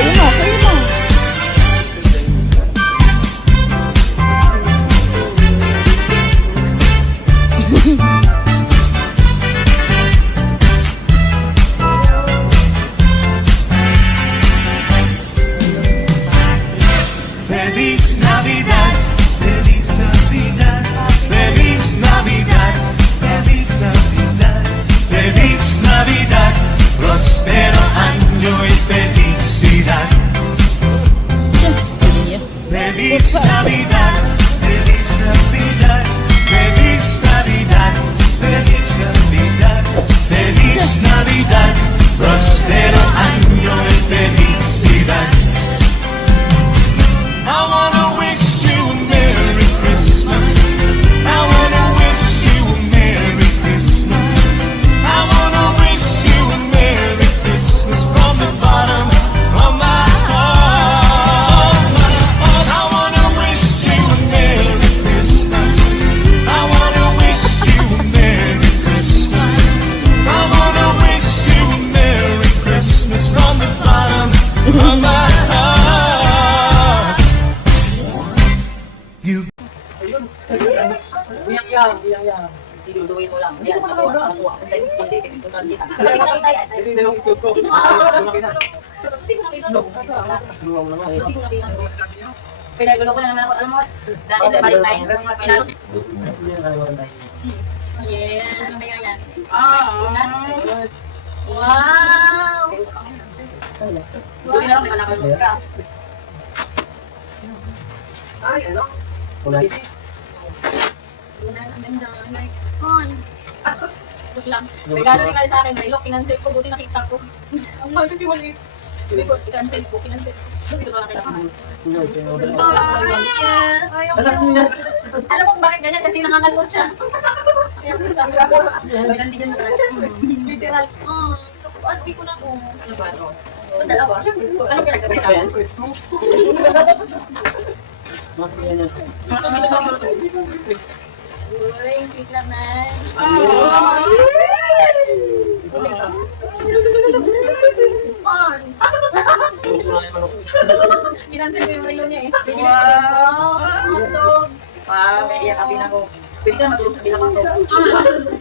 Sa'yo na, sa'yo na. Feliz Navidad, Feliz Navidad, Feliz Navidad, Feliz Navidad, Feliz Navidad, prospero año y felicidad. Feliz Navidad, Feliz Navidad, Feliz Navidad, Feliz Navidad, Feliz Navidad, prospero año y felicidad. I wanna wish you a Merry Christmas. I wanna wish you a Merry Christmas. I wanna wish you a Merry Christmas from the bottom of my heart. I wanna wish you a Merry Christmas. I wanna wish you a Merry Christmas. I wanna wish you a Merry Christmas from the bottom of my heart. Iyang. Sinuduin mo lang. Yan, nakuha. Ang tayo, hindi, pinitunan kita. Hindi na lang itlog ko. Lumaki na. Hindi ko nakita. Pinagulo ko na naman ako. Alam mo, dahil na Valentine's, pinalo. Yes, ano ba yan? Wow! Hindi na lang, malakalog ka. Ay, ano? Kulay. Like, on. Look lang. Regalo ni sa akin, Rilo, kinansel ko, buti nakita ko. Ang mahal kasi mali. Sabi ko, i-cancel ko, kinansel ko. Dito ba nakita ko? Ayaw ko. Alam mo bakit ganyan? Kasi nangangalot siya. Kaya ko sabi ko, binandigan ko na siya. Literal, hindi ko na po. Ano ba? Ano dalawa? Ano pinagkabit sa yan? Mas kaya niya. Uy, sweet naman. On. Kinansel ko yung relo niya eh. Wow! Hotdog. Iyakapin ako. Pwede ka matulog sa bilang ako.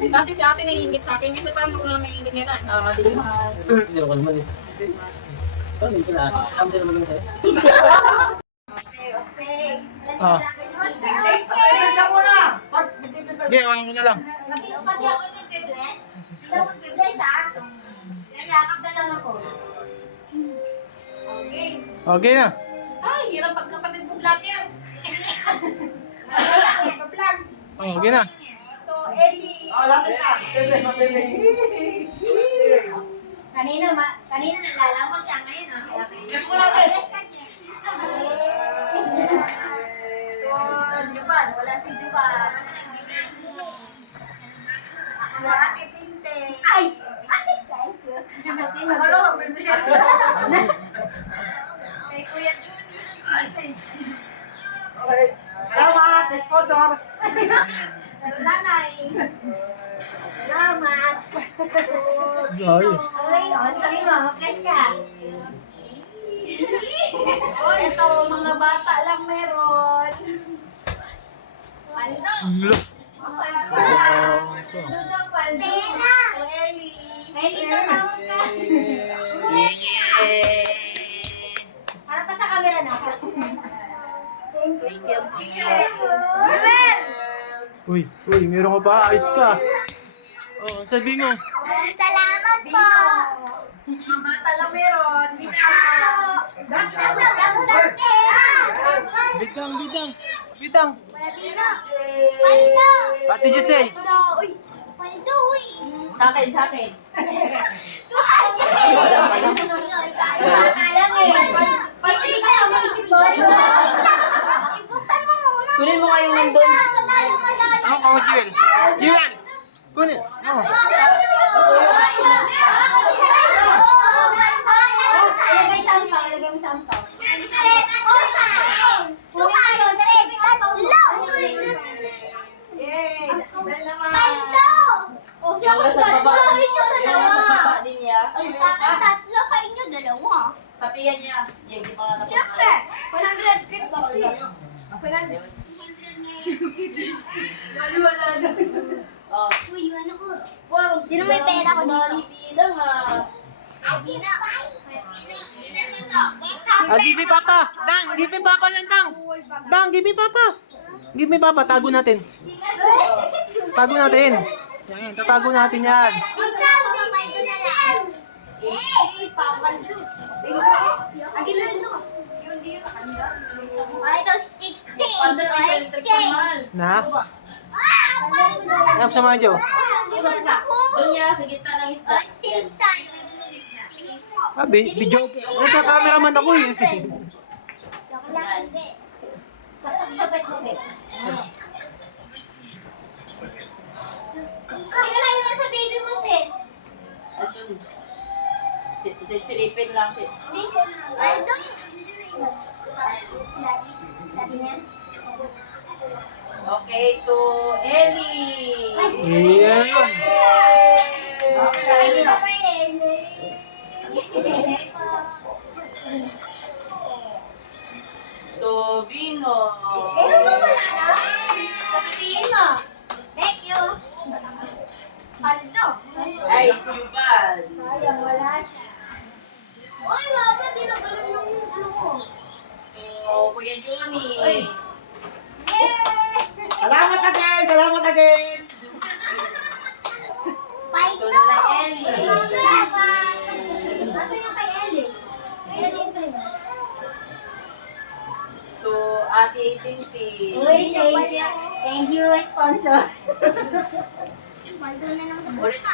Dati si ate naiingit sa akin kasi parang ako lang naiingit niya na. Hindi mahal. Hindi ako naman eh. Ano yung pala? Ang sila maging sa'yo? Okay. Hindi, awan ko na lang. Pati ako nag-bless. Hindi ako nag-bless ha. Nayakap na lang ako. Okay. Okay na. Ay, hirap pagkapatid mo vlogger. Vlog. Okay na. Ito, Ellie. Lapit ka. Kanina nalalamot siya ngayon ha. Yes mo lang, Bes. Ito, Juban. Wala si Juban. Ako ate Tinte. Ay! Thank you. Hello, Mercedes. Kay Kuya Juni. Okay. Salamat, sponsor. Nanay. Salamat. Ay. Uy, sabi mo, bless ka. Oh, ito, mga bata lang meron. Paldo. Ito na, Paldo. Pena. Ito, Ellie. May dito tawag ka. Harap pa sa camera na. Thank you. Uy, meron ka pa. Ayos ka. Oh, sabihin mo. Salamat po. Mga bata lang meron. Bitang. Paldo. Paldo. Pati Jose. Paldo. Uy. Paldo, uy. Sa akin, sa akin. Tuhan niya. Akala mo eh. Sisi ka sa mga isip mo. Ibuksan mo muna. Kunin mo nga yung nandun. Ako, Jewel. Jewel! Kunin. Ako. Ilagay sampaw, ilagay mo sampaw. Tuhayo, dire, tatlo. Yay! Well naman. Tatlo. O siya kung Sa baba. tatlo, sa inyo Sa dalawa. baba din niya. Sa akin tatlo, sa inyo Pati yan niya. Hindi pa nga tapos. Siyempre, 150. 100. Wala na. Oh. Uy, ano ko? Wow, Di na may pera ko dito. Malipida nga. Give me Papa! Dang! Give me Papa lang, Dang! Dang, give me Papa! Give me Papa, tago natin. Tago natin. Yan, tatago natin yan. Panda na yung electric man. Na? Yan, sa mga Jo. Doon niya, sa gitna ng isda. Yan. Ah, video. Nasa cameraman ako eh. Saksak mo, eh. Sino na yun sa baby mo, sis? Ayun. Silipin lang siya. Listen. Ay, doon. Sabi niya? Okay, to Ellie. Yan. Sabi niya pa yun. To Vino. Ano ba pala na? Sasabihin mo. Thank you. Ano to? Ay, Jubal. Sayang, wala siya. Uy, wala. Di na ganun yung ano ko. To Kuya Johnny. Yay! Salamat again! Salamat again! Paito! To Nana Ellie. Nasa yung kay Ellie? Kay Ellie sa'yo. To Ate Tinti. Uy, thank you. Thank you, sponsor. Maldo na lang sa Ulit pa.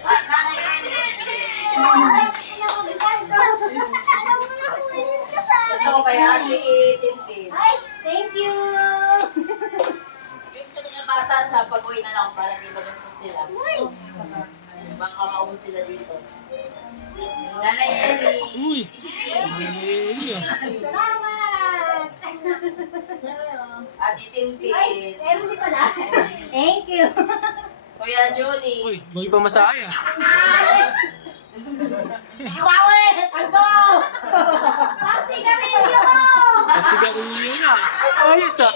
At Nanay Ellie. Ito kay Ate Tinti. Ay, thank you. Yung sa mga bata sa pag-uwi na lang para di magastos sila. Baka maubos sila dito. Nanay Ellie. Uy! Salamat. Ate Tintin. Ay, meron din pala. Thank you. Kuya Johnny. Uy, hindi pa masaya. Iwawin! Ano? Ang sigarilyo ko. Sigarilyo na. Ayos ah.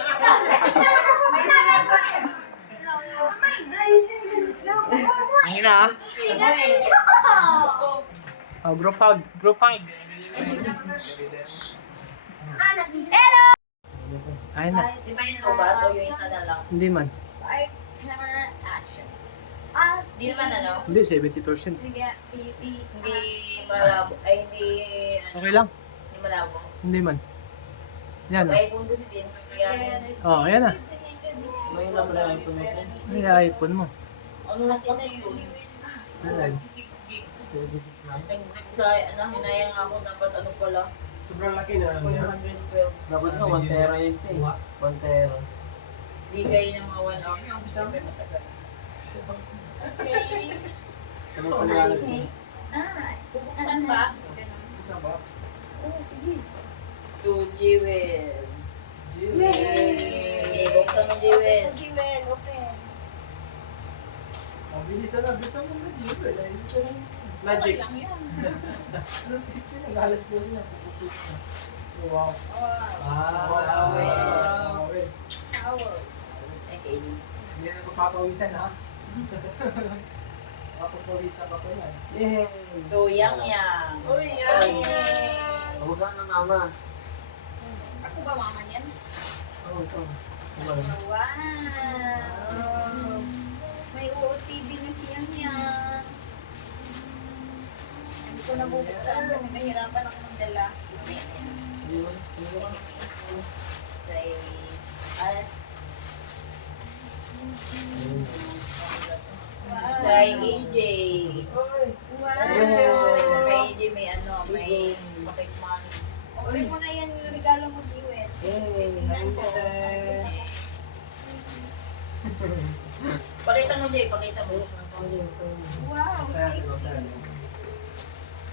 May sigarilyo. Ayun na ah. Sigarilyo ko. Oh, group hug. Group hug. Hello. Ayun na. Di ba yun ba? O yung isa na lang? Hindi man. Lights, camera, action. Di naman ano? Hindi, 70%. Hindi malabo. Ay, hindi... Okay lang. Hindi malabo. Hindi man. Yan ah. Ay, punto si Tin. Kaya... Oh, ayan na. May lang pala yung pumunta. May iPhone mo. Ano lang kasi yun? Ayan. 26 gig. Hinayang ako dapat ano pala. Sobrang laki na. 112. Dapat nga 1 tera yun eh. 1 tera. Bigay ng mga 1 hour. Matagal. Okay. Ano pa nalala? Bubuksan ba? Isa ba? To Jewel. Yay! Buksan mo Jewel. Given, open. Ang bilisan na. Bilisan mo na dito eh. Dahil ito lang. Magic. lang yan. Ano picture na? Galas po siya. Wow. Wow. Wow. Towels. Ay, Katie. Hindi na mapapawisan ha. Mapapawisan pa ko yan. Yay! To Yang Yang. Uy, Yang. Huwag ka na mama. Ako ba mama niyan? Oo, ito. Wow. May OOTD na si Yang Yang. Hindi ko nabubuksan kasi mahirapan ako magdala. Hindi mo. Kay... Kay AJ. Wow. Kay AJ may ano, may pocket money. Open mo na yan yung regalo mo, Giwen. Tingnan ko. Pakita mo, Jay. Pakita mo. Wow, sexy.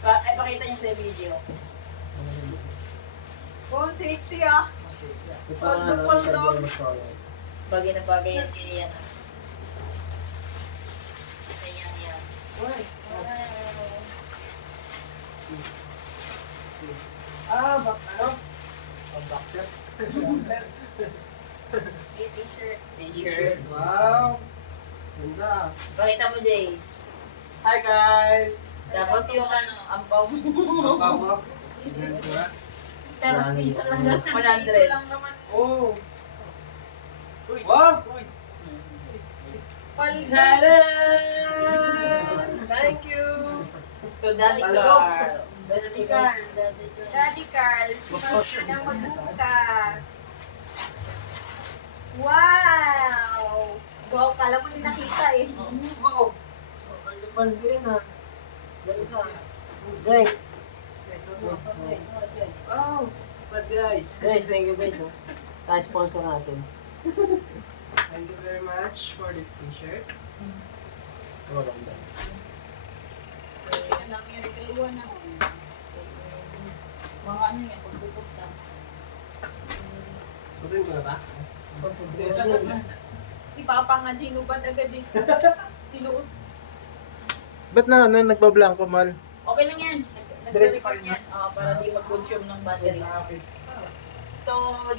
Ay, pakita niyo sa video. Oh, sexy ah. Ito pa nga lang sa Game of Thrones. Bagay na bagay yan siya yan. Sa Yang Yang. Ano? Ang boxer. T-shirt. T-shirt. Wow! Ganda. Pakita mo, Jay. Hi guys! Tapos yung ampaw mo. Bago. Ganda. Pero piso lang. 100 lang naman. Oh! Wow! Uy! Tada! Thank you! To Daddy Hello. Carl. Daddy Carl. Daddy Carl, si Mami na magbukas. Wow! Wow, kala mo din nakita eh. Wow! Guys. Wow! But guys, Guys, thank you guys. Sa sponsor natin. thank you very much for this t-shirt. Maganda. Ang dami yung regaluhan na. Mga ano yan, pagbutok na. Butin ko na ba? Si Papa nga ginubad agad eh. Sinuot. Ba't na nagbablangko, Mal? Okay lang yan. Nag-record yan. Para di mag-consume ng battery. To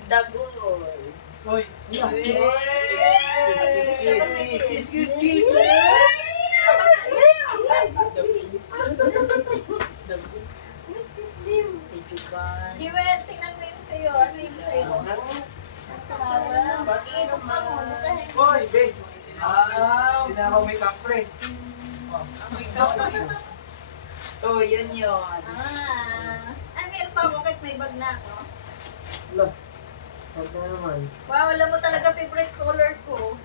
Dagol. Hoy! Kiss, kiss, kiss. Jewel, tingnan mo yung sa'yo. Ano yung sa'yo? Inom ka mo. Hoy, base! Wow! Hindi na ako make up pre. Oh, yun yun. Ay, meron pa ako kahit may bag na ako. Wala. Huwag na naman. Wow, alam mo talaga favorite color ko.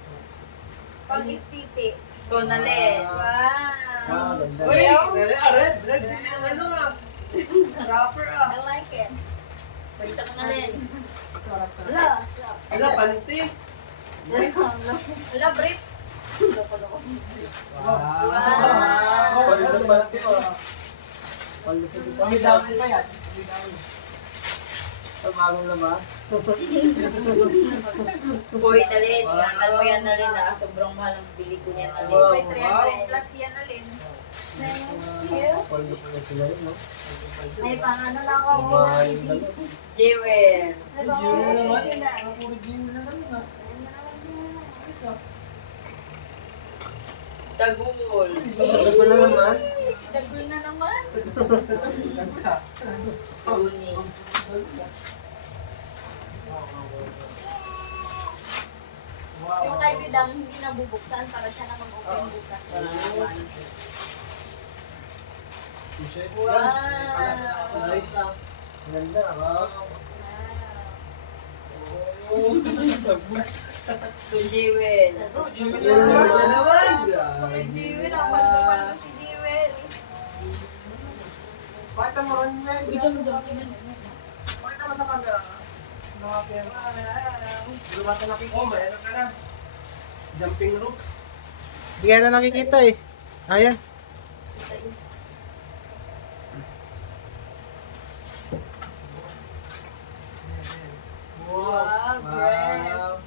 Pang-ispiti. Tonalin. Wow. Ganda. Uy! Red! Red din yung ano ah! Rapper ah! I like it. Pwede sa Tonalin. Wala. Wala, panty! Wala, brief. Wow! Wow. Panty ah! May dami pa yan. Tumagong na ba? Boy, Nalin. Ingatan mo yan, Nalin. Sobrang mahal ang bili ko niyan, Nalin. May 300 plus yan alin. Thank you. Paldo pa na sila yun, no? May pangano lang ako. Mahal na. Jewel. Jewel na naman. Puro jewel na naman ah. Dagol. Ano na naman? Dagul na naman. Tony. Yung kay Bidang hindi nabubuksan para siya na mag-open bukas. T-shirt. Wow. Nice ah. Ganda, ah. To Jewel. Jewel na naman! Kay Jewel, ang pagkapan mo si Jewel. Pakita mo rin yan. Pakita mo sa camera. Nakapyan. Wow. Lumata na king oh, mayroon ka na. Jumping rope. Hindi ka na nakikita eh. Ayan. Wow, dress.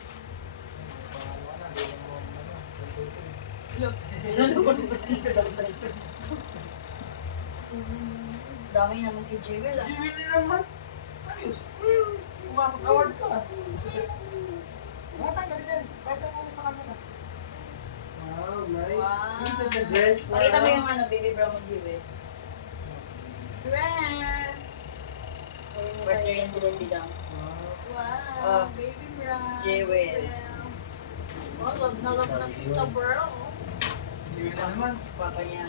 Dami naman kay Jewel. Jewel na naman. Ayos. Umapag-award pa. Matanggal din. Pakita mo sa camera. Wow, nice. Wow. Ganda the dress. Pakita mo yung ano, baby bra mo, Jewel. Dress. Partner yan sila Bidang. Wow, baby bra. Jewel. Oh, love na love ng tita bro. Jewel na naman. Papa niya.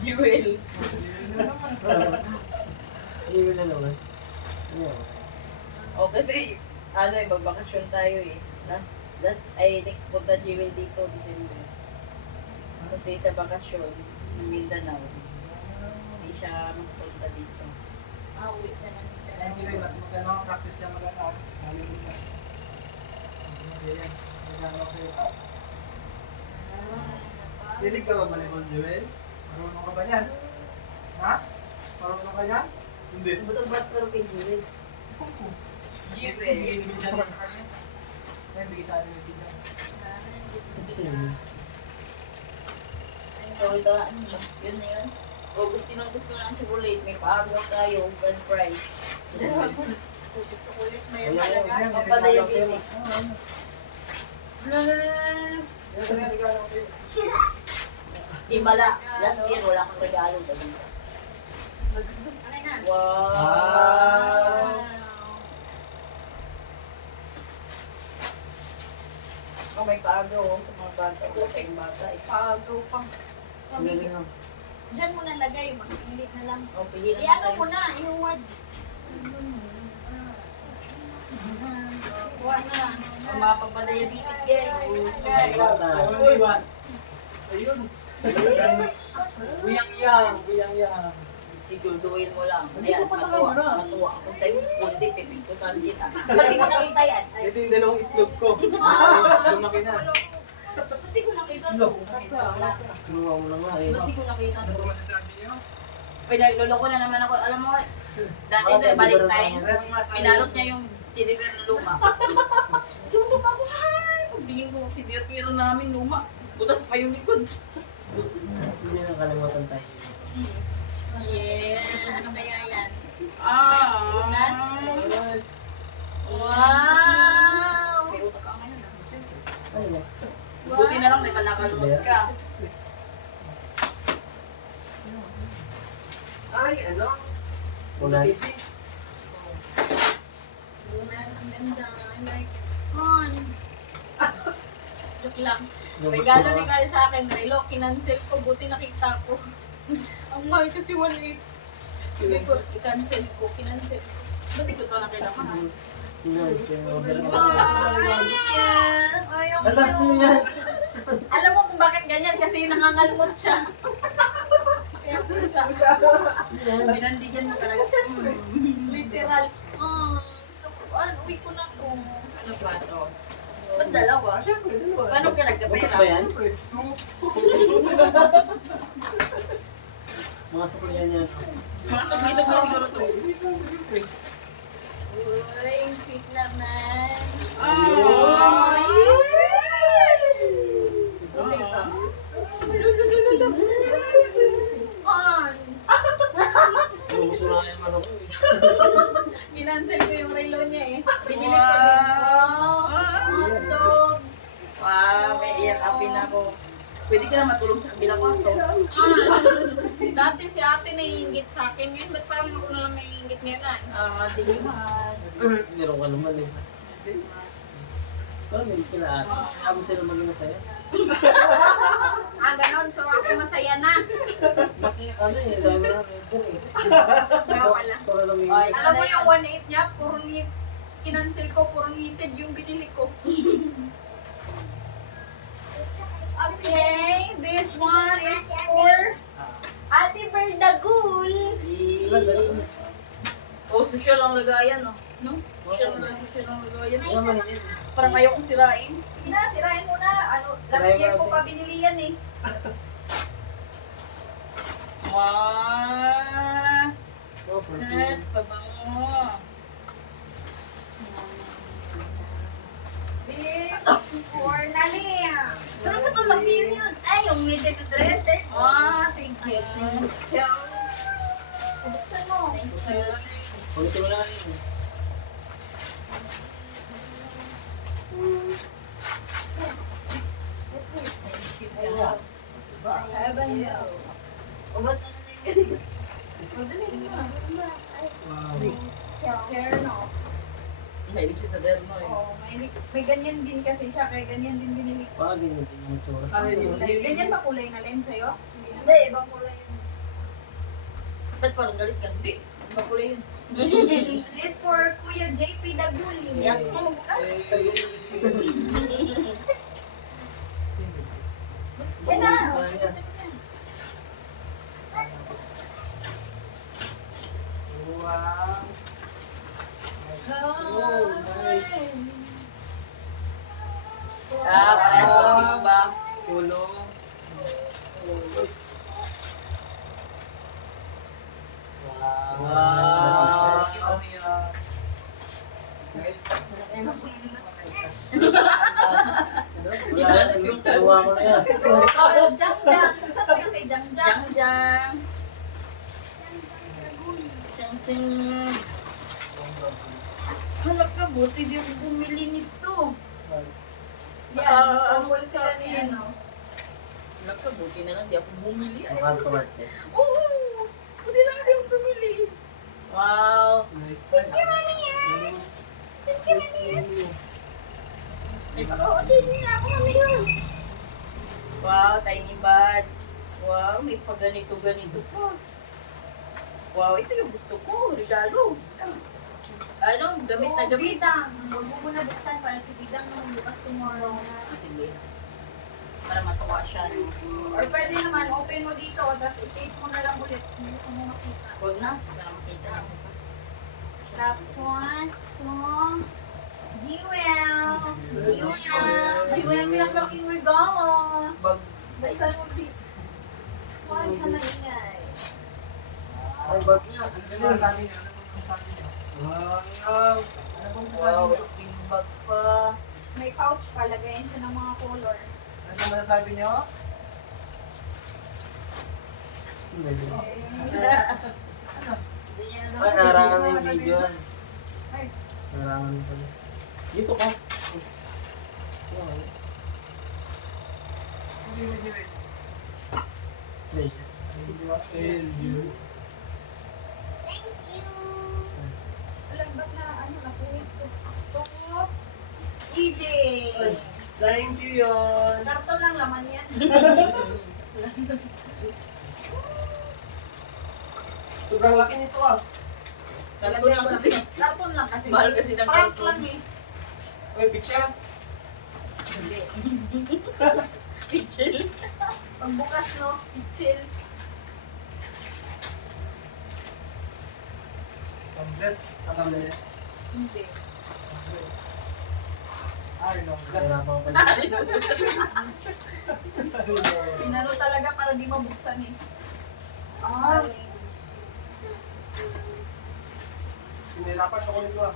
Jewel. Hindi ko na naman. Ayan. O kasi, ano eh, magbakasyon tayo eh. Next punta Jewel dito, December. Kasi sa bakasyon, ng Mindanao, hindi siya magpunta dito. Ah, wait na lang. Anyway, magkano practice lang mag-ano. Hollywood na. Ayan. Magkano kayo. Hilig ka ba volleyball, Jewel? Marunong ka ba yan? Ha? Marunong ka yan? Hindi. Butong ba't pero kay Jewel? Jewel. Bigay ni Bijan sa kanya. Ay, bigay sa atin ni Bijan. Chocolate ano ba? Yun na yun. O gusto ng chocolate, may paagaw tayo, french fries. Chocolate, may Ayan, talaga. ayan, Papadiabetic. Himala. Last year, wala kang regalo. Wow! Oh, may paagaw sa mga bata. Ito sa yung bata. Pagaw pang. Diyan mo nalagay, magpili na lang. O, pili na Iano tayo. mo na, ihuwad. Kuha na. Ang mga papadiabetic guys. Guys. Ayun. Buyang-yang, buyang-yang. Siguraduhin mo lang. Hindi ko pa sa camera. Matuwa ako sa'yo. Kundi, pipintusan kita. Ba't di ko nakita yan? Ito yung dalawang itlog ko. Lumaki na. Ba't di ko nakita to? Kinuha mo na nga eh. Ba't di ko nakita Ano to? ba masasabi niyo? Pinaloloko na naman ako. Alam mo, dati na Valentine's, pinalot niya yung tiniver na luma. Tumutong ako, hay! Pagtingin ko, tinitira namin luma. Butas pa yung likod. Hindi na nakalimutan tayo. Yes. Ano kaya yan? Wow! May utak ka ngayon. Ano ba? Buti na lang, nakakalunod ka. Ay, ano? Unay. Lunan, ang ganda. I like it. On. Joke lang. Regalo ni Carl sa akin, Relo, kinancel ko, buti nakita ko. Ang mahal kasi 1.8. Sabi ko, i-cancel ko, kinancel ko. Ba't di ko ito nakita ka? Ayaw ko Alam mo yun. yan. Alam mo kung bakit ganyan? Kasi nangangalmot siya. Kaya pusa. Binandigan mo talaga. Literal. Gusto ko, uwi ko na to. Ano ba ito? Ba't dalawa? Siyempre, dalawa. Paano ka nagkapera? ba yan? Siyempre. Mga suklian yan. Mga sumisa mo siguro ito. Uy, sweet naman. Ay! Okay pa. On. Gusto na yung ano ko eh. Kinancel ko yung relo niya eh. Binili ko din. Wow. Hotdog. Wow, may iyak-apin ako. Pwede ka na matulog sa kabilang kwarto. Dati si ate naiingit sa akin. Ngayon, ba't parang ako na lang naiingit ngayon ah? Diliman. Meron ka naman eh. Christmas. Oh, may sila. Ako sila maging masaya. Ganon. So, ako masaya na. Masaya ka na eh. Dahil na rin eh. Kaya wala. Para lang yung... Ay, Alam mo yung 1.8 niya, puro kinancel ko, puro knitted yung binili ko. Okay, this one is for Ate Berdagul. Oh, social ang lagayan, no? No? Social ang lagayan. Parang ayaw kong sirain. Sige na, sirain mo na. Last Sirain year mo ko natin. pa binili yan eh. Wow! Oh, Set, pabango. This for Nani. Pero ba't ang laki yun? Ay, yung knitted dress eh. Ah, thank you. Buksan mo. Thank you. ulitin mo na rin. Heaven hill. Ubas na natin. Wow. Terno. Mahilig siya sa dermo eh. Oh, may ganyan din kasi siya, kaya ganyan din binili ko. Pag ganyan din yung tsura. Ay, Ganyan ba kulay na rin sa'yo? Hindi, ibang kulay yun. Ba't parang galit ka? Hindi, ibang kulay yun. This for Kuya JP Dagul. Yak mo. Yan na. Wow. Oh, nice. Ah, parehas ko ba? Tulong. Wow. Wow. Nice. Wala, nakuha ko na yan. Jang Jang. Saan po yung kay Jang Jang? Jang Jang. Jang Jang. Hala ka, buti di ako bumili nito. Yan, pangwal sila ni ano. Nakabuti na lang, di ako bumili. Mahal ka, Marte. Oo! Buti lang di ako bumili. Wow. Thank you, Mami. Wow, tiny buds. Wow, may pa ganito-ganito pa. Wow, ito yung gusto ko. Regalo. Ano, gamit na gamit. Bidang. Huwag mo muna buksan para si Bidang naman bukas tomorrow. Sige. Para matuwa siya. No? Or pwede naman, open mo dito, tapos i-tape mo na lang ulit. Hindi ko mo makita. Huwag na. Para makita na bukas. Tapos, kung Jewel. Jewel, may laking regalo. Bag. Buksan mo dito. Huwag ka na ingay. Ay, bag niya. Ano ba sabi niya? Ano ba sabi niya? Wow! Ano bang Wow, sabi niya? slim bag pa. May pouch pa, lagayin siya ng mga color. Ano ba masasabi niyo? Ay, narangan na yung video yan. Ay. Narangan na pala. Dito ka. Hindi mo Jewel. Wait. Alam ba na, ano, nakulit ko. Ito, EJ. Thank you yun. Karton lang laman yan. Sobrang laki nito ah. Karton lang kasi. Karton lang kasi. Mahal kasi ng Prank karton. lang eh. Uy, picture. Pichil. Pagbukas, no? Pichil. Complete. Complete. Hindi. Ay, no. Nahirapan ko. Inano talaga para di mabuksan eh. Ah. Sinirapan ako nito ah.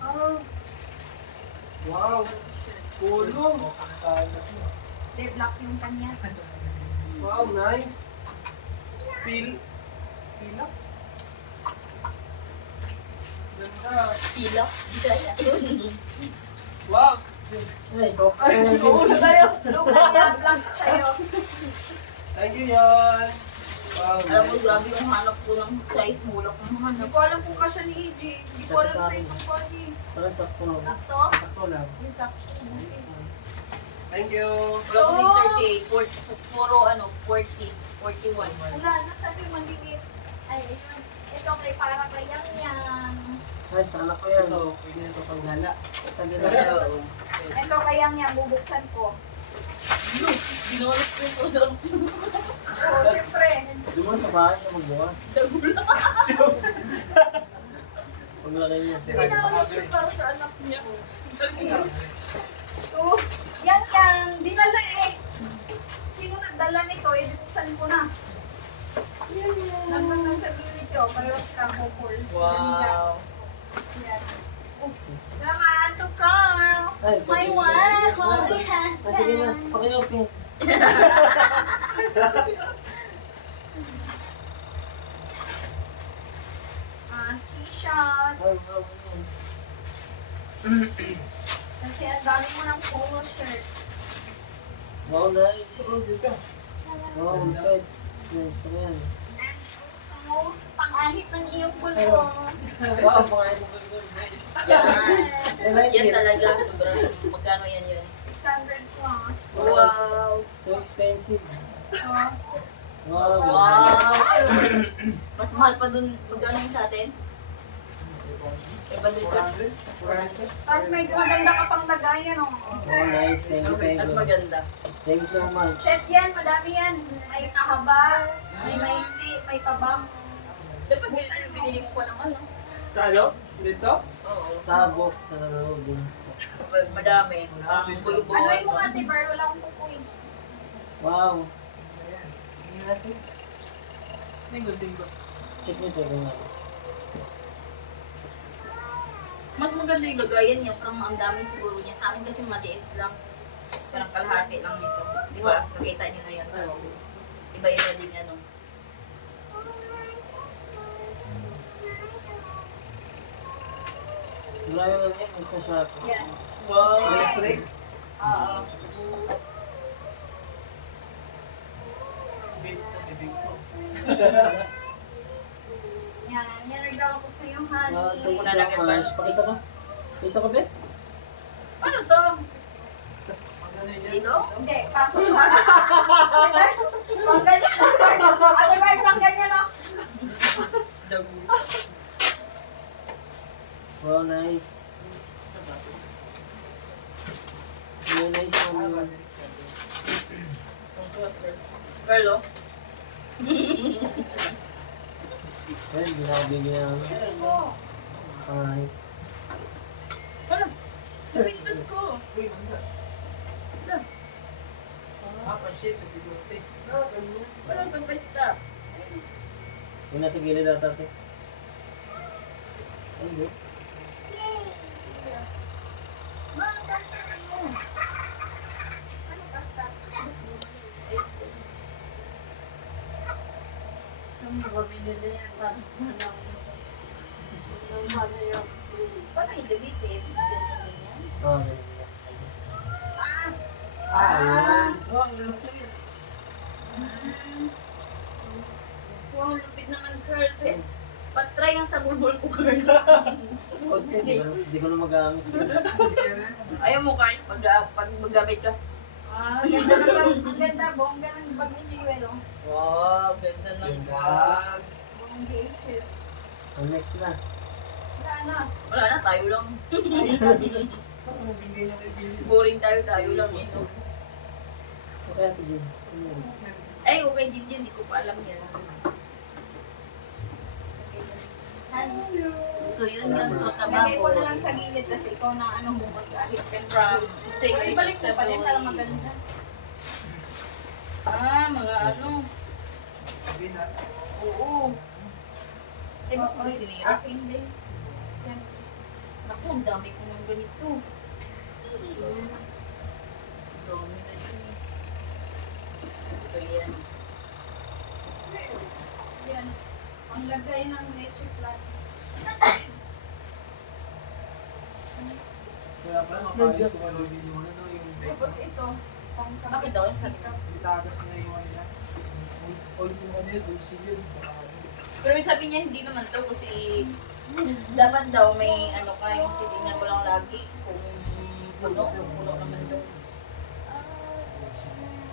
Oh. Wow! Kulong! Hindi, black yung kanya. Wow, nice! Feel? Feel up? Ganda! Pila. Kaya yun. Wow! Ay, Ay, sumuuna tayo! Look kanya, black sa'yo. Thank you, Yon! Wow, Alam mo, nice! grabe yung hanap ko ng size mulak ng Hindi hanap. ko alam kung kasya ni EJ. Hindi ko alam sa isang body. Parang sakto na. Sakto? Ako lang. Yung sakto. Thank you! Wala ko ng 38. Puro ano, 40. 41. Wala, nasa yung maliliit. Ay, ayun. Ito kay para kay Yang Yang. Ay, sana ko yan. Ito, pwede na ito pang gala. Sabi na siya. Ito kay Yang Yang, bubuksan ko. Binulot ko yung puso. Oo, siyempre. Di mo sa bahay siya magbukas. Paglagay niya. Pinawag yun para sa anak niya. So, Yang Yang, dinala eh. Sino nagdala nito? Eh, buksan ko na. Nandun lang sa gilid ko, parehas kang hopeful. Wow. Yan. Naman to Carl. Ay, My pag- wife, my Ah, sige na. husband. Pakilopin. T-shirt. Ay, wow, wow. Kasi ang dami mo ng polo shirt. Wow, nice. Wow, good. Nice na yan. And also, pang-ahit ng iyong bulbo. Wow, mga ito good. Nice. Yan. I like Yan it. talaga. Sobrang magkano yan yun. 600 plus. Wow. So expensive. Oh, Wow. Wow. Mas mahal pa dun. Magkano yung sa atin? Iba dun ka. 400? tapos may maganda ka pang lagayan. Oh. Wow, nice. Thank you, thank Mas you. maganda. Thank you so much. Set yan, madami yan. May kahaba, may maiksi, may pa-box. Dapat ganyan yung binili ko lang ano. Sa ano? Dito? Oo. Sabok sa loob. Madami. Ang bulubo. Ano yung mga tibar? Wala akong kukuin. Wow. Ayan. Tingnan natin. Tinggo. Check nyo, check nyo. Mas maganda yung lagayan niya, parang ang dami siguro niya. Sa akin kasi maliit lang. Parang kalahati lang nito. Di ba? Nakita niyo na yan. Iba-iba din ano. Wala yung yan, isa siya. Yan. Wow, electric. Oo. Big kasi big po. Yan, yan regalo ko sa iyo, honey. Thank you Wala so nang much. advance. Pakisa ka? Pakisa ka, be? Ano to? Ang ganun yan. Dito? Hindi, pasok sa akin. Pang ganyan. Ate Bay, pang ganyan, no? Dago. Wow, nice. Very nice one. Carlo? Ay, hindi na ako bibigyan ng ay. Ano? Napindot ko. Uy, manda. Pa-shade sa bigote. Ganun. Parang gagpesta. Yung nasa gilid ata, te. Ay, hindi. Mga kasta mo. Ano basta? Ang bumili na yan. Paano i-delete? Ganyan yan. Ah, ganun. Ayun. Oh, ang laki. Wow, lupit naman, girl. Patry ang sa bulbul ko, girl. Hindi ko na magamit. Ayaw mo, Carl, pag magamit ka. Ah, ganda ng bag. Ang ganda, bongga ng bag ni Jewel, oh. Wow, ganda ng Ganda. bag. Bonggacious. Ang next na. Wala na. Wala na, tayo lang. Ang bigay niya kay Billy. Boring tayo lang. Ito. Okay, ate Jin. Ay, okay, Jinjin, hindi ko pa alam yan. So, yun yun, to, Lagay ko na tabako. lang sa gilid kasi ikaw na ano bukod kahit From Ay, 6 balik ko pa din para maganda. Mga ano. Sabi na. Oo. Ay, baka may sinira. Akin din. Yan. Naku, ang dami ko ng ganito. Dami na yun. Ito yan. Yan. Ang lagay ng leche flat. Kaya pala, mapayos ko kayo din yung ano, yung Tapos ito. Bakit daw yung sabi ka? itagas na yung ano niya. Oil yung ano yun, dulce yun. Pero yung sabi niya, hindi naman daw kasi dapat daw may ano ka, yung titingnan mo lang lagi kung puno naman daw.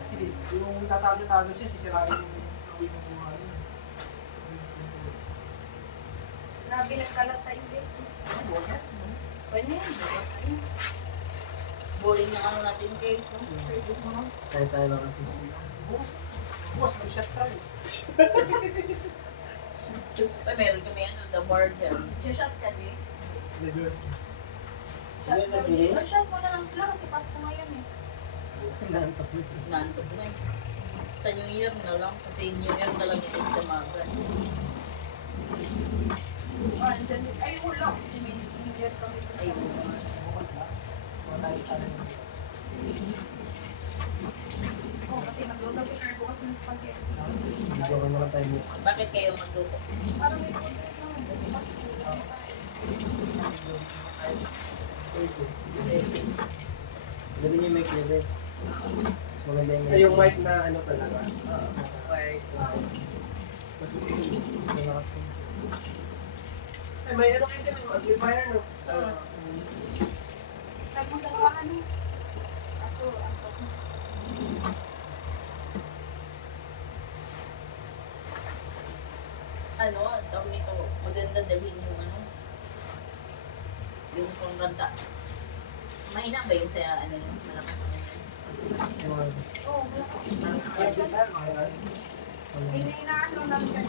Kasi yung tatagas siya, sisirain yung oil ng mga ano. Grabe nagkalat tayo guys. Pwede yan, dapat ayun. Boring na ano natin guys. Tayo lang ate. Boss, mag-shot tayo. Ay, meron kami ano, the bar dyan. Shot ka din. Legal. Shot Hindi ka na din. sige. Shot mo na lang sila kasi Pasko ngayon eh. Nantok na. Nantok na eh. Sa New Year na lang, kasi New Year talaga is damagan. Ah, andyan din. Ay, wala. Si Miguel kami. Ay, Bukas na. Matay tayo. Oh, kasi nagluto si Kurt bukas ng spaghetti. Video ko naman tayo bukas. bakit kayo magluto? Parang may content naman kasi Pasko. Gabi niyo may klebe. Maganda yung Ay, yung white na ano talaga. White. Ay, may ano kayo din, amplifier, no? Tag mo dalawa ano. Aso, aso. Ano, ang tawag nito, maganda dalhin yung ano, yung pangkanta. Mahina ba yun sa ano yun? Malakas na yun. Oh, wala ka. Amplifier, mga Ay, nainaano lang dyan.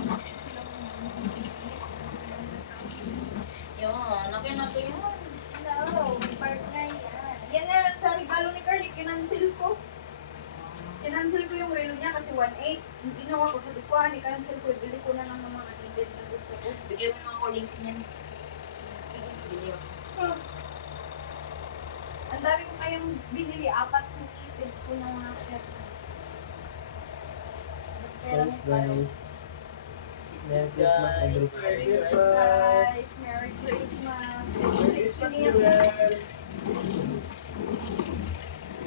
Yun, laki na to yun. Hello, part na yan. Yan na sa regalo ni Carly, kinansil ko. Kinancel ko yung relo niya kasi 1.8. Yung ginawa ko, sabi ko, i-cancel ko. Bili ko na lang ng mga needed na gusto ko. Bigyan mo nga ako link niyan. Bigyan. Ang dami ko kayong binili, 4 ng itid ko ng mga set. Thanks guys. Merry Christmas everyone. Merry Christmas, guys. Merry Christmas. Merry Christmas, Miguel.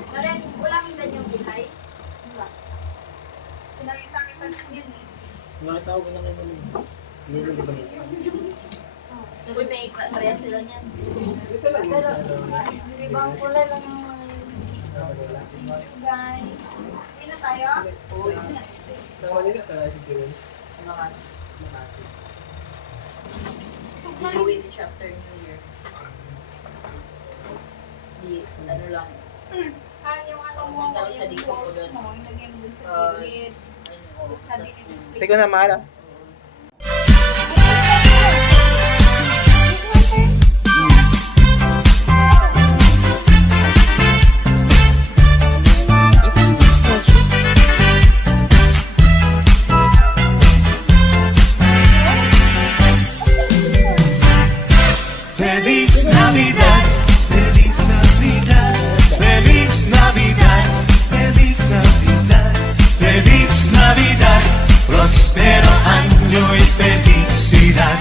Naren, wala kang ganyang buhay? Wala. Pinakita kita yun eh. Nakita ko lang yun. Hindi ko ba nito? Uy, may pareha sila niyan. Ito lang. Pero, ibang kulay lang yung mga yun. Wala. Guys, hindi na tayo? Uy. Nawali na talaga si Jewel. Gawin din siya after New Year. Di, ano lang. Yung ano mo, Punta siya yung dito walls po doon. mo, ilagay mo dun sa gilid. Ayun, Sa display. Teka na, mahal ah. Feliz Navidad, Feliz Navidad, Feliz Navidad, Feliz Navidad, Feliz Navidad, próspero año y felicidad.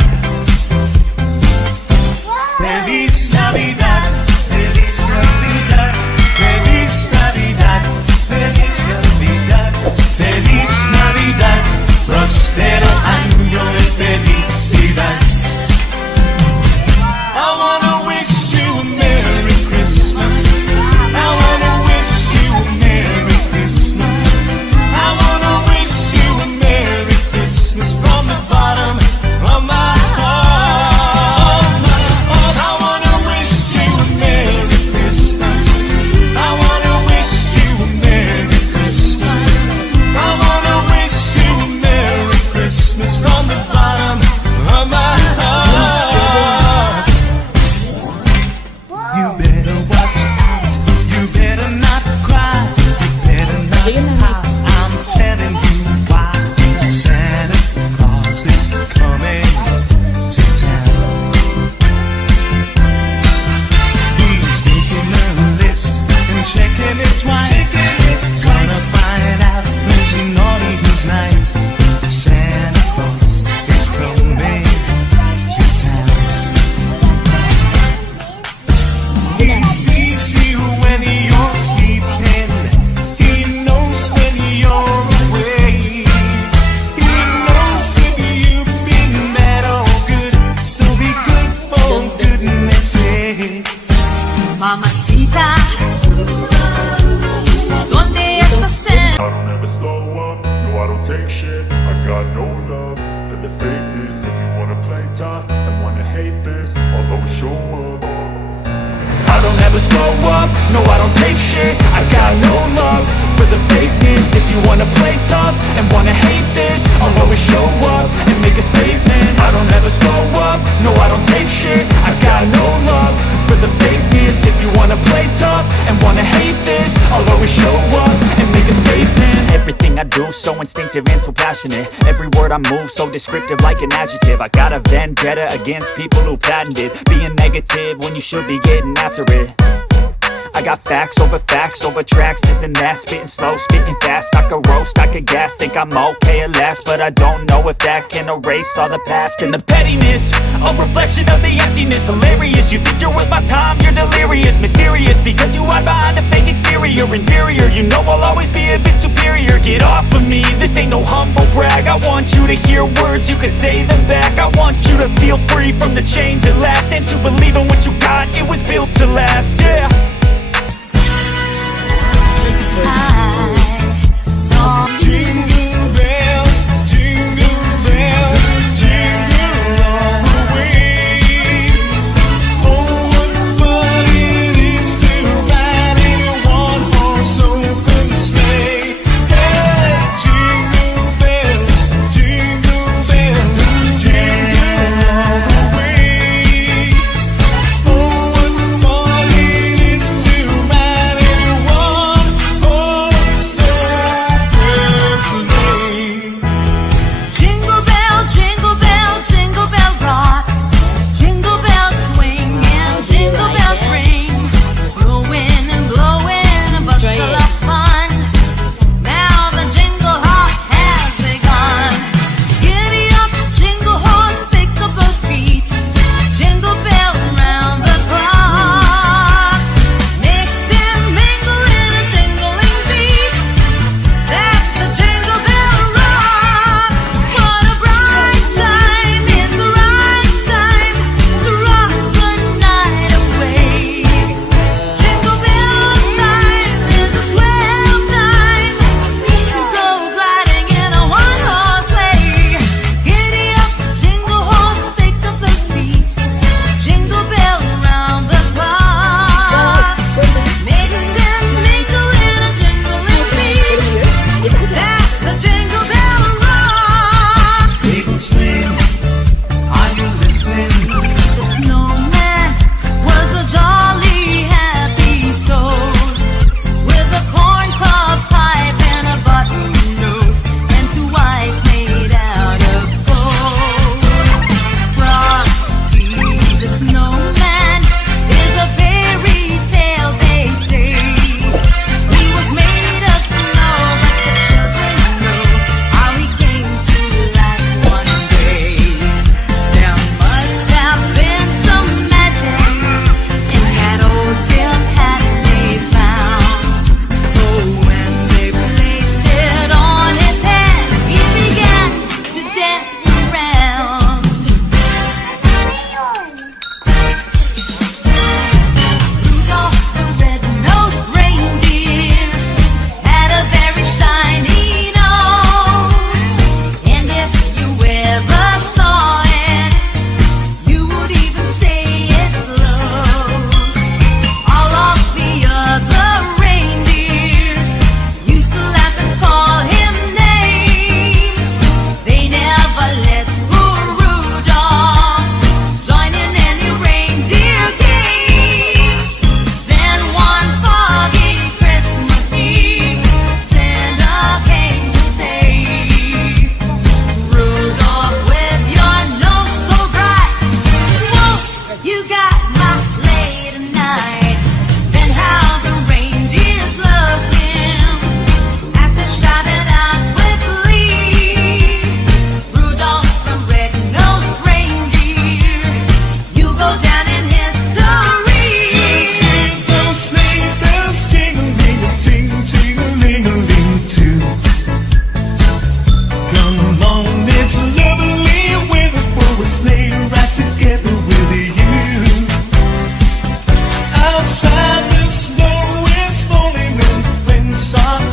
Feliz Navidad, Feliz Navidad, Feliz Navidad, Feliz Navidad, Feliz Navidad, próspero año y felicidad. I wanna wish you a Merry Christmas. I wanna wish you a Merry Christmas. I wanna wish you a Merry Christmas from the bottom of my heart. I wanna wish you a Merry Christmas. I wanna wish you a Merry Christmas. I wanna wish you a Merry Christmas from the bottom of my heart. You better watch out. You better not cry. You better not pout. I'm telling you why. Santa Claus is coming to town. He's making a list and checking it twice. Gonna find out who's naughty, who's nice. Santa Claus is coming to town. He sees you when you're sleeping. He knows when you're away. He knows if you've been bad or good. So be good for goodness sake. Mamacita, ¿dónde estás? I don't ever slow up, no I don't take shit. I got no love for the fakeness. If you wanna play tough and wanna hate this, I'll always show up. I don't ever slow up, no I don't take shit. I got no love for the fakeness. If you wanna play tough and wanna hate this, I'll always show up and make a statement. I don't ever slow up, no I don't take shit. I got no love for the fakeness. If you wanna play tough and wanna hate this, I'll always show up and make a statement. Everything I do so instinctive and so passionate. Every word I move so descriptive like an adjective. I got a vendetta against people who patented being negative when you should be getting after it. I got facts over tracks, this and that. Spitting slow, spitting fast. I could roast, I could gas. Think I'm okay at last, but I don't know if that can erase all the past. And the pettiness, a reflection of the emptiness. Hilarious, you think you're worth my time, you're delirious. Mysterious, because you hide behind a fake exterior. Inferior, you know I'll always be a bit superior. Get off of me, this ain't no humble brag. I want you to hear words, you can say them back. I want you to feel free from the chains at last, and to believe in what you got, it was built to last, yeah. Jingle bells, jingle bells, jingle all the way. Oh, what fun it is to ride in a one-horse open sleigh. Hey, jingle bells, jingle all the way. Oh, what fun it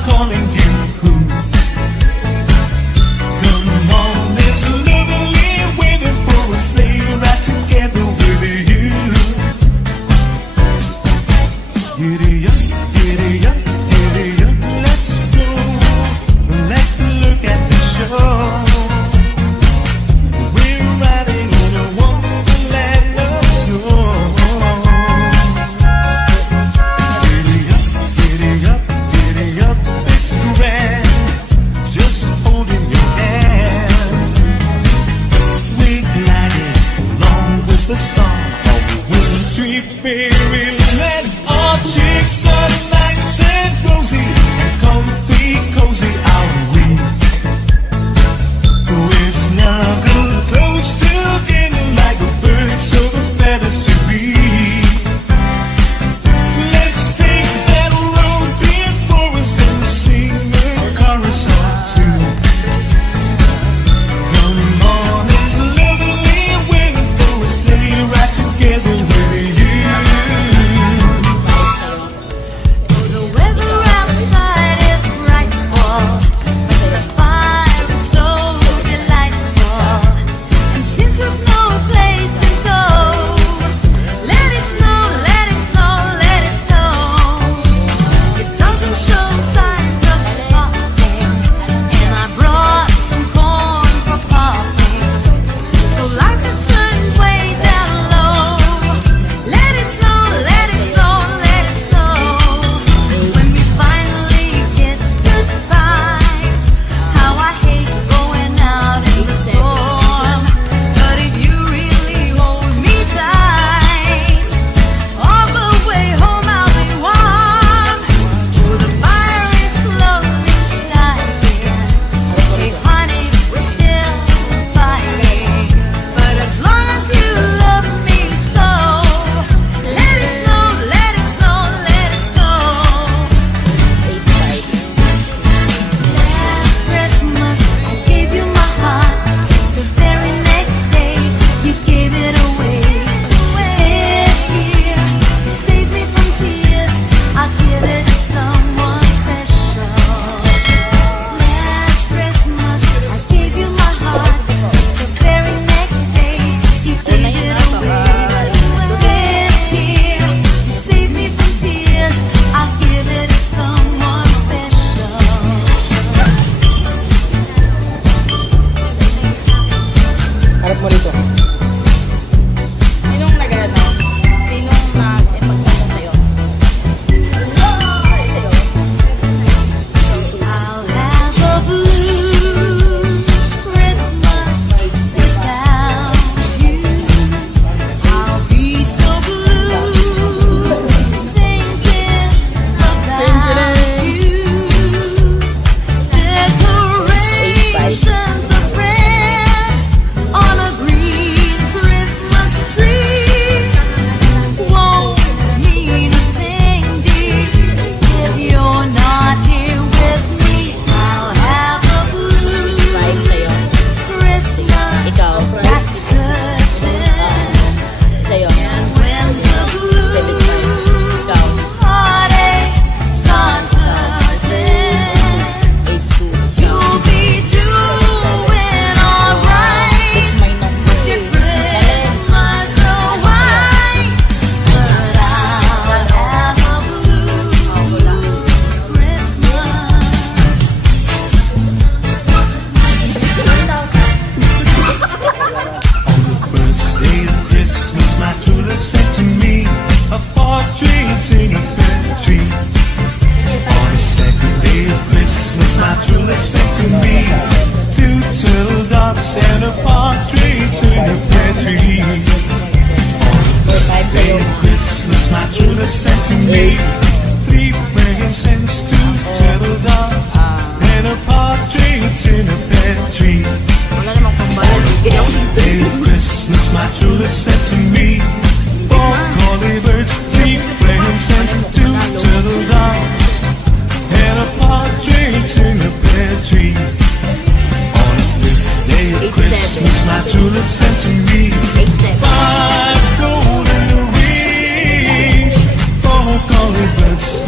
calling you. Come on, it's lovely waiting for a sleigh ride together with you. Giddy up, giddy up, giddy up, let's go. Let's look at the show. We're riding in a wonderland of snow. Giddy up, giddy up, giddy up, it's grand. Just holding your hand. We're gliding along with the song of the wintry fairyland. Our cheeks are nice and rosy and comfy, cozy are we. We're snuggled close together like a bird so the feathers should be. Let's take that road before us and sing a chorus or two. Come on, it's lovely waiting for a sleigh ride together with you. The weather outside is frightful. The fire is so delightful. And since we've no place to go, let it snow, let it snow, let it snow. It doesn't show signs of stopping. And I brought some corn for popping. So lights are turned way down low. Let it snow, let it snow, let it snow. When we finally kiss goodbye, how I hate going out in the storm. But if you really hold me tight, all the way home I'll be warm. Oh, the fire is slowly dying. Hey honey, we're still fighting. But as long as you love me so, let it snow, let it snow, let it snow. Last Christmas I gave you my heart. The very next day you gave it away. This year to save me from tears, I'll give it to someone special. Last Christmas I gave you my heart. The very next day you gave it away. This year to save me from tears, I'll give it to someone special. Harap mo rito. Sinong nag-ano? Sinong nag-ipagtanong sa'yo? I'll have a blue Christmas without you. I'll be so blue thinking about you. Decorations of red on a green Christmas tree won't mean a thing, dear, if you're not here with me. I'll have a blue Christmas, Ikaw. that's certain. Sa'yo. And when the blue Ikaw. heartache starts hurting, you'll be doing alright. May number. Your Christmas so white, but I'll have a blue Christmas. On the first day of Christmas, my true love sent to me a partridge in a pear tree. On the second day of Christmas, my true love sent to me 2 turtle doves and a partridge in a pear tree. On the third day of Christmas, my true love sent to me 3 frankincense, 2 turtle doves and a partridge in a pear tree. Wala namang pambayad. Day of Christmas, my true love sent to me 4 collie birds, 3 frankincense, 2 turtle doves, and a partridge in a pear tree. On the 5th day of Christmas, my true love sent to me 5 golden rings, 4 collie birds,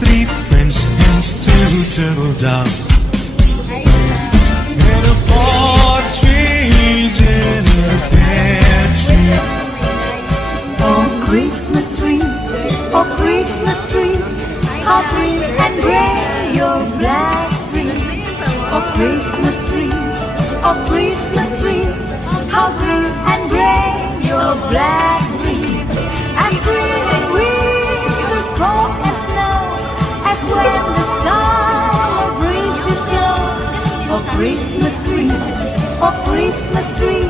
3 French hens, 2 settle down. And a partridge in a pear tree. Oh Christmas tree, oh Christmas tree, how green and gray your black tree. Oh Christmas tree, oh Christmas tree, how green and gray your black tree. As green in winter's cold and snow, as when the summer breezes blow. Oh Christmas tree, oh Christmas tree,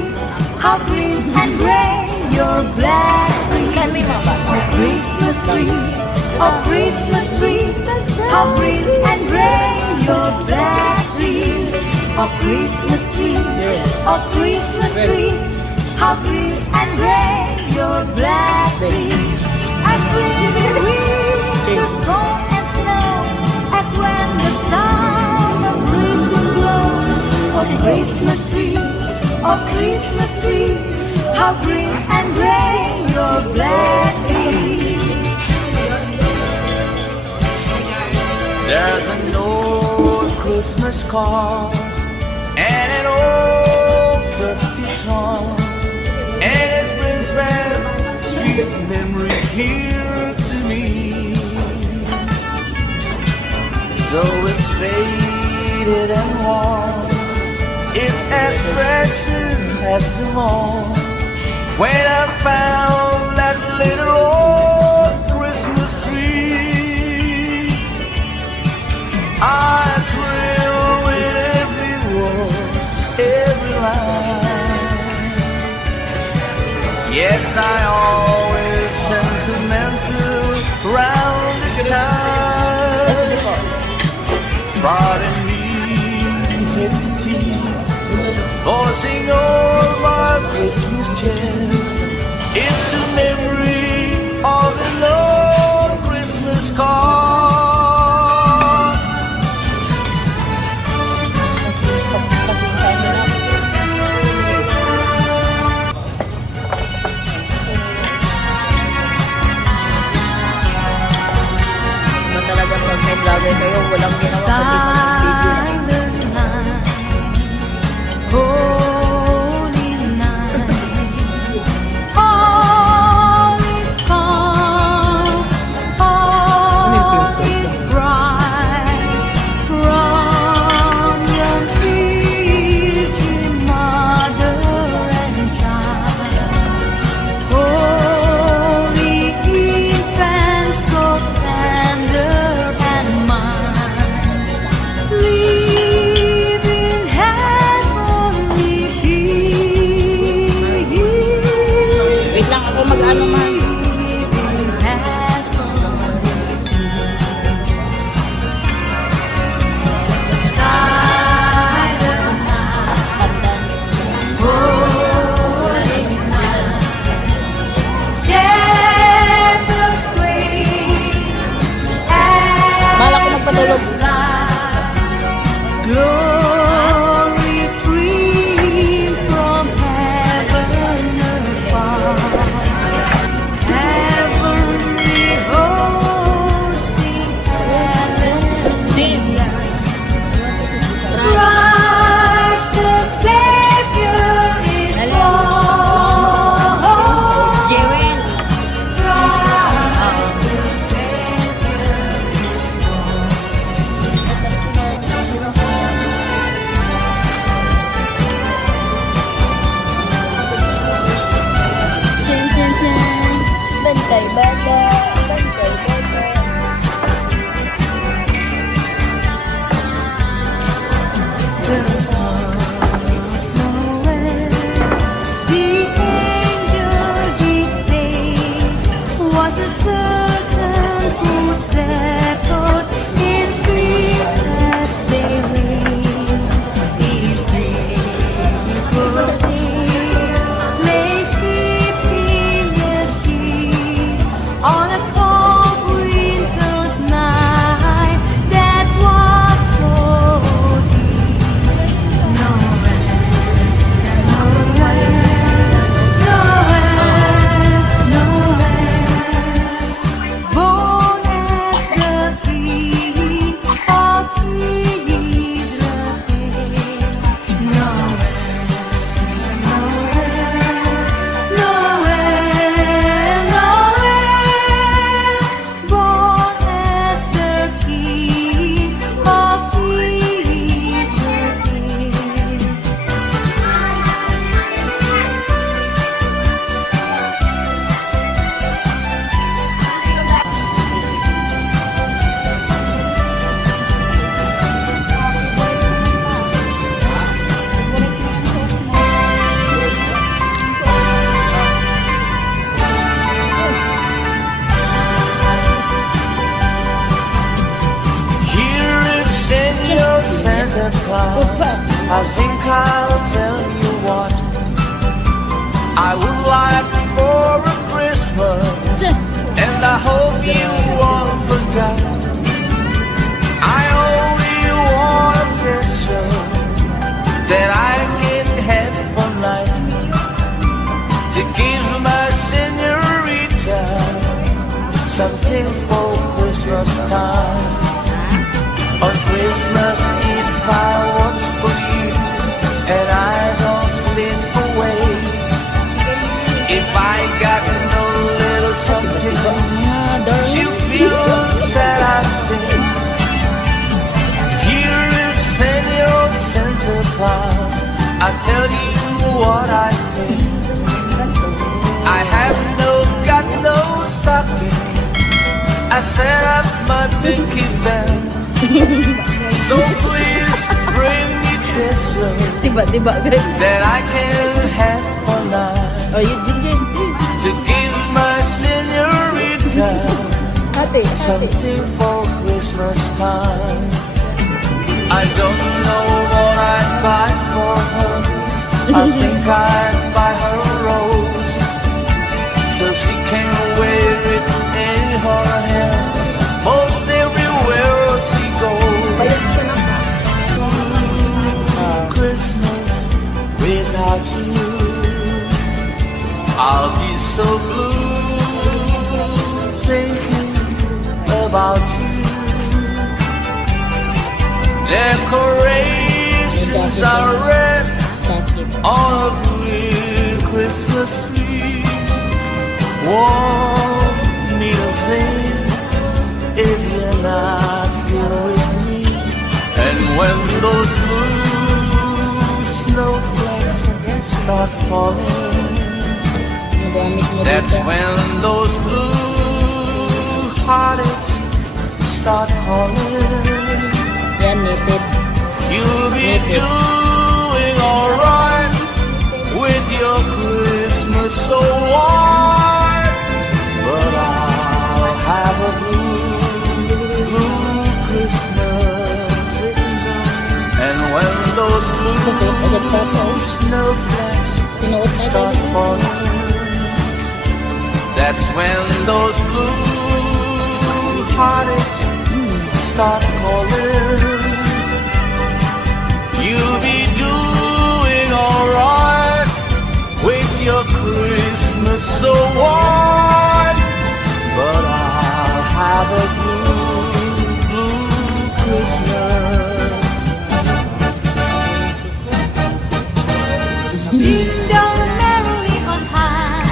how green and gray your black tree. Oh Christmas tree, oh Christmas tree, how green and gray your black tree. Oh Christmas tree, oh Christmas tree, how green and gray your black tree. As green in winter's cold and snow, as when the summer breezes blow. Oh Christmas tree, oh Christmas tree, how green and gray your black tree. There's an old Christmas card and an old dusty toy, and it brings back sweet memories here to me. Though it's faded and worn, it's as precious as them all. When I found that little old Christmas tree, I thrill with every word, every line. Yes, I always sentimental round this time. Pardon me, hit the tears, forcing all my Christmas cheer. It's the memory of an old Christmas card. Ano talaga pag may vlogger kayo, walang ginawa kundi mag-video. Silent night, holy night, all is calm, all is bright. From young Virgin Mother and Child, holy infant, so tender and mild, live in heavenly peace. Wait lang ako mag-ano man. Live in heavenly peace. Silent night, holy night, shepherds great and Bala ko magpatulog. glory free from heaven afar. Heavenly hosts sing hallelujah. Christ the Savior is born. Christ the Savior is born. Santa Claus, I think I'll tell you what I would like for a Christmas, and I hope you won't forget. I only want a picture that I can have for night to give my señorita something for Christmas time. On Christmas Eve I watch for you and I don't slip away. If I got no little something she feels that I think, here is Senor Santa Claus, I tell you what I think. I have got no stocking, I set up my pinky bell. So please bring me kisses that I can have for life. Oh, you did To give my señorita something for Christmas time. I don't know what I'd buy for her. I think I'd buy her a rose so she can wear it in her hair most everywhere she goes. Christmas without you, I'll be so blue thinking about you. Decorations are red on a green Christmas tree. Won't need a thing if you're not here with me. And when those blue snowflakes start falling, that's when those blue heartaches start calling. You'll be doing alright with your Christmas so warm, but I'll have a blue Christmas. And when those blue snowflakes start falling, that's when those blue heartaches start calling. You'll be doing alright with your Christmas so warm, but I'll have a blue Christmas. Ding dong merrily on high,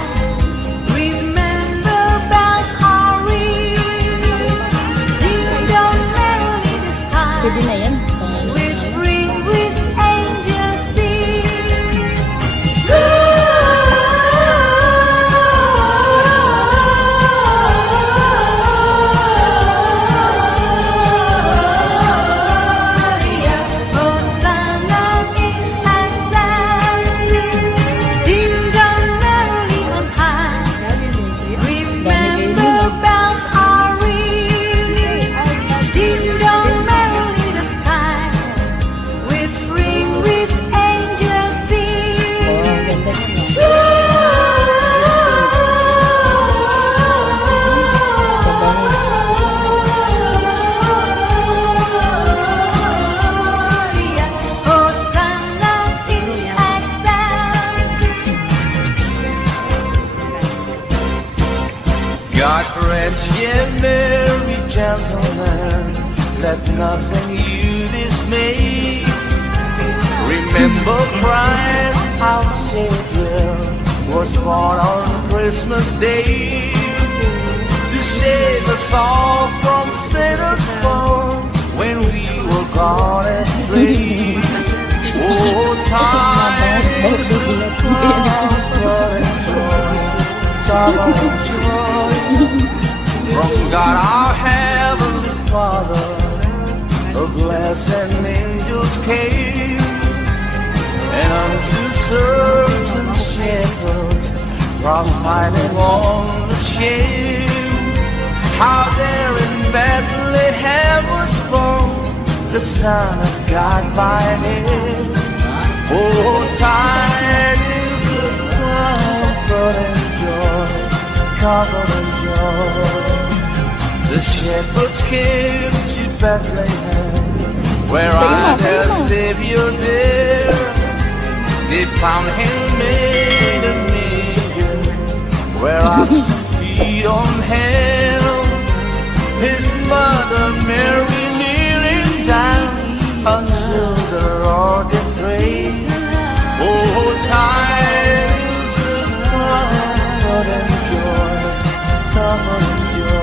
remember bells are ringing. Ding dong merrily the sky, Pwede na yan. which ring with angels sing. Gloria, Hosanna in Hosanna. Ding dong merrily on high, remember bells are ringing. Ding dong merrily the sky, which ring with angels sing. Gloria, Hosanna in Hosanna. God rest ye merry gentlemen, let nothing you dismay. Remember Christ our Savior was born on Christmas Day to save us all from sinners' fall when we were gone astray. Oh, time is a comfort and joy, sorrow and joy. From God our Heavenly Father, a blessed angels came, and unto certain shepherds prophesying on the shame, how there in Bethlehem was born the Son of God by name. Oh, tidings of comfort and joy, comfort and joy. The shepherds came to Bethlehem, where our dear Savior dear. They found him made a manger, where oxen feed on hell. His mother Mary kneeling down until the Lord did pray. Oh, tidings of comfort and joy, comfort and joy.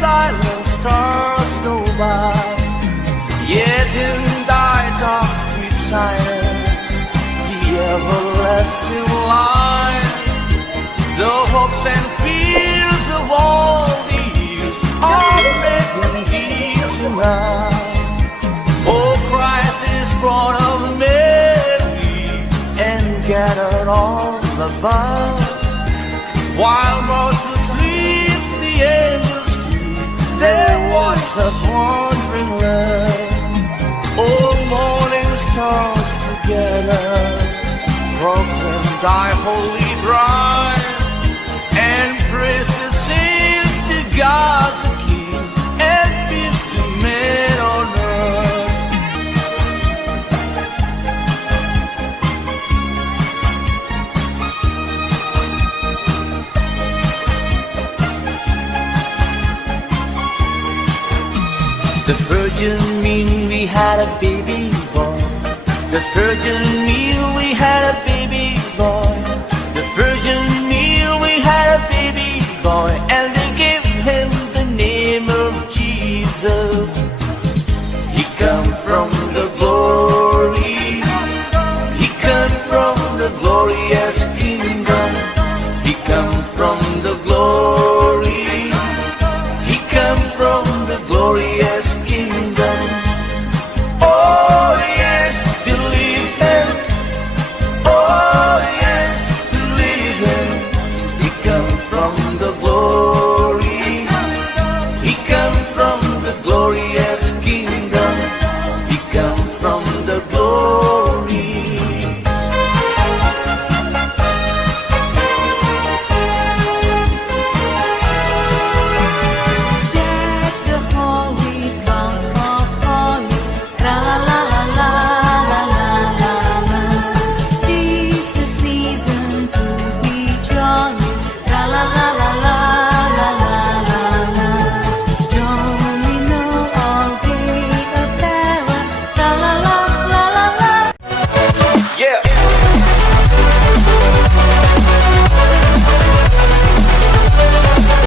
Silent stars go by, yet in thy dark sweet silence, the everlasting light, the hopes and fears of all these are making thee tonight. Oh, Christ is born of Mary and gathered all above, while Moses sleeps, the angels their voice of wandering love. All morning stars together proclaim thy holy bride, and praises sings to God the King, and peace to men on earth. The virgin mean we had a baby boy. The virgin mean we had a baby boy. The virgin mean we had a baby boy, and they gave him the name of Jesus. He come from